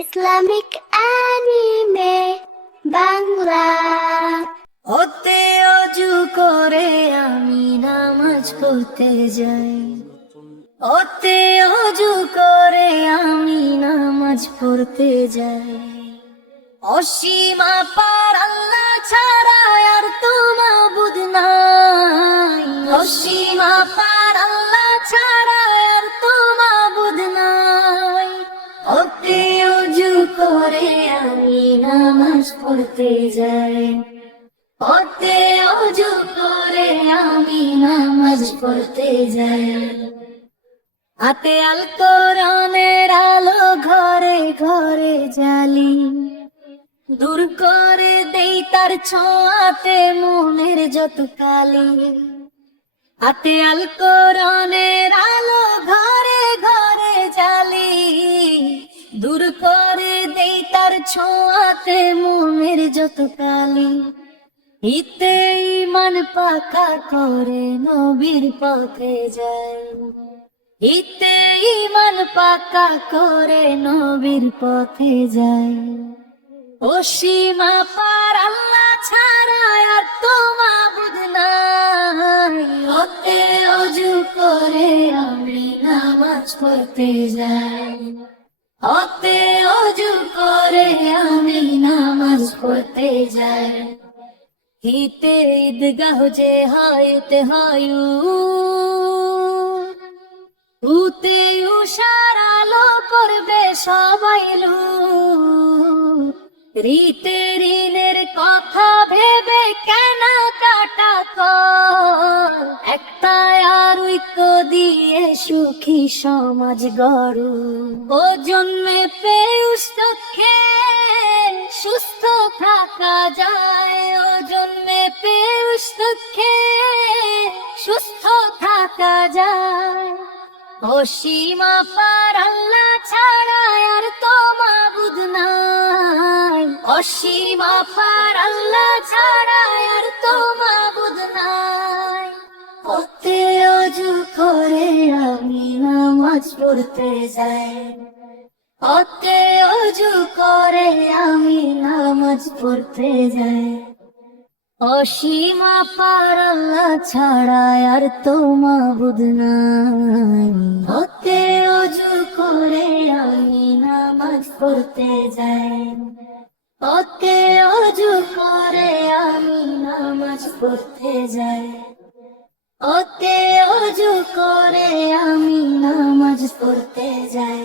Islamic anime Bangla. ওতে অজু করে আমি নামাজ পড়তে যাই, ওতে অজু করে আমি নামাজ পড়তে যাই। অসীম পার আল্লাহ ছাড়া আর তো মাবুদ নাই, অসীম পার আল্লাহ ছাড়া আর তো মাবুদ নাই। ওতে অজু করে আমি নামাজ পড়তে যাই, ওতে অজু করে আমি নামাজ পড়তে যাই। হাতে আল কোরআনের আলো ঘরে ঘরে জ্বালি, দূর করে দেই তার ছোঁয়াতে মনের যত কালি। হাতে আল কোরআনের আলো ঘরে ঘরে জ্বালি, দূর করে দেই তার ছোঁয়াতে মনের যত কালি। ইতে ঈমান পাকা করে নবীর পথে যাই, ইতে ঈমান পাকা করে নবীর পথে যাই। অসীম পার আল্লাহ ছাড়া আর তো মাবুদ নাই। ওতে অজু করে আমি নামাজ পড়তে যাই, ওতে অজু করে আমি নামাজ পড়তে যাই। হিতে ঈদগাহ যে হইতে হয়ু, উতে উষার আলো করবে সবাই রীতে ঋণের কথা ভেবে কেন কাটা কর। একটা আর ঐক্য দিয়ে সুখী সমাজ গড়ু। ও জন্মে পেউস দুঃখে সুস্থ থাকা যায়, ও জন্মে পেউস দুঃখে সুস্থ থাকা যায়। অসীম পার আল্লাহ ছাড়া আর তো মাবুদ নাই, অসীম পার আল্লাহ ছাড়া আর তো মাবুদ নাই। ওতে অজু করে আমি নামাজ পড়তে যাই, ওতে অজু করে আমি নামাজ পড়তে যাই। অসীম পার আল্লাহ ছাড়া আর তো মাবুদ নাই। ওতে অজু করে আমি নামাজ পড়তে যাই, ওতে অজু করে আমি নামাজ পড়তে যাই, ওতে অজু করে আমি নামাজ পড়তে যাই।